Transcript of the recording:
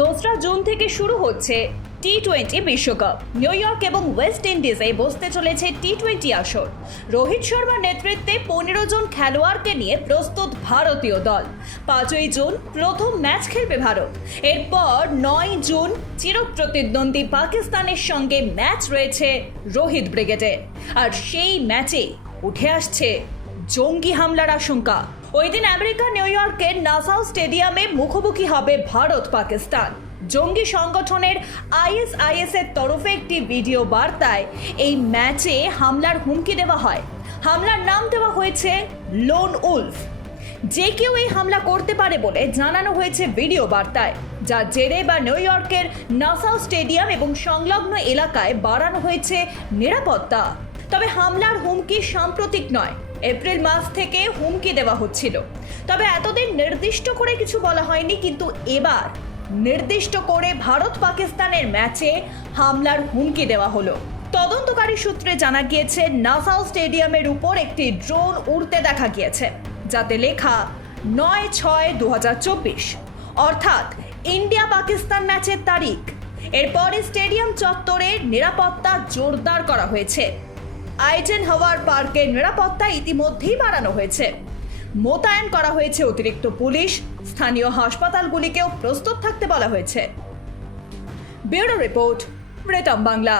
দোসরা জুন থেকে শুরু হচ্ছে টি টোয়েন্টি বিশ্বকাপ। নিউ ইয়র্ক এবং ওয়েস্ট ইন্ডিজে বসতে চলেছে টি টোয়েন্টি আসর। রোহিত শর্মার নেতৃত্বে পনেরো জন খেলোয়াড়কে নিয়ে প্রস্তুত ভারতীয় দল। পাঁচই জুন প্রথম ম্যাচ খেলবে ভারত। এরপর নয় জুন চিরপ্রতিদ্বন্দ্বী পাকিস্তানের সঙ্গে ম্যাচ রয়েছে রোহিত ব্রিগেডের। আর সেই ম্যাচে উঠে আসছে জঙ্গি হামলার আশঙ্কা। ওই দিন আমেরিকা, নিউ ইয়র্কের নাসাউ স্টেডিয়ামে মুখোমুখি হবে ভারত, পাকিস্তান। জঙ্গি সংগঠনের আইএসআইএস এর তরফে একটি ভিডিও বার্তায় এই ম্যাচে হামলার হুমকি দেওয়া হয়। হামলার নাম দেওয়া হয়েছে লোন উলফ যে কেউ এই হামলা করতে পারে বলে জানানো হয়েছে ভিডিও বার্তায়, যা জেরে বা নিউ ইয়র্কের নাসাউ স্টেডিয়াম এবং সংলগ্ন এলাকায় বাড়ানো হয়েছে নিরাপত্তা। তবে হামলার হুমকি সাম্প্রতিক নয়। এপ্রিল মাস থেকে হুমকি দেওয়া হচ্ছিল। তবে এতদিন নির্দিষ্ট করে কিছু বলা হয়নি, কিন্তু এবার নির্দিষ্ট করে ভারত পাকিস্তানের ম্যাচে হামলার হুমকি দেওয়া হলো। তদন্তকারী সূত্রে জানা গিয়েছে নাসাউ স্টেডিয়ামের উপর একটি ড্রোন উড়তে দেখা গিয়েছে, যাতে লেখা নয় ছয় দু অর্থাৎ ইন্ডিয়া পাকিস্তান ম্যাচের তারিখ। এরপরে স্টেডিয়াম চত্বরে নিরাপত্তা জোরদার করা হয়েছে। আইটেন হাওয়ার পার্কের নিরাপত্তা ইতিমধ্যেই বাড়ানো হয়েছে। মোতায়েন করা হয়েছে অতিরিক্ত পুলিশ, স্থানীয় হাসপাতালগুলিকেও প্রস্তুত থাকতে বলা হয়েছে। ব্যুরো রিপোর্ট প্রেটম বাংলা।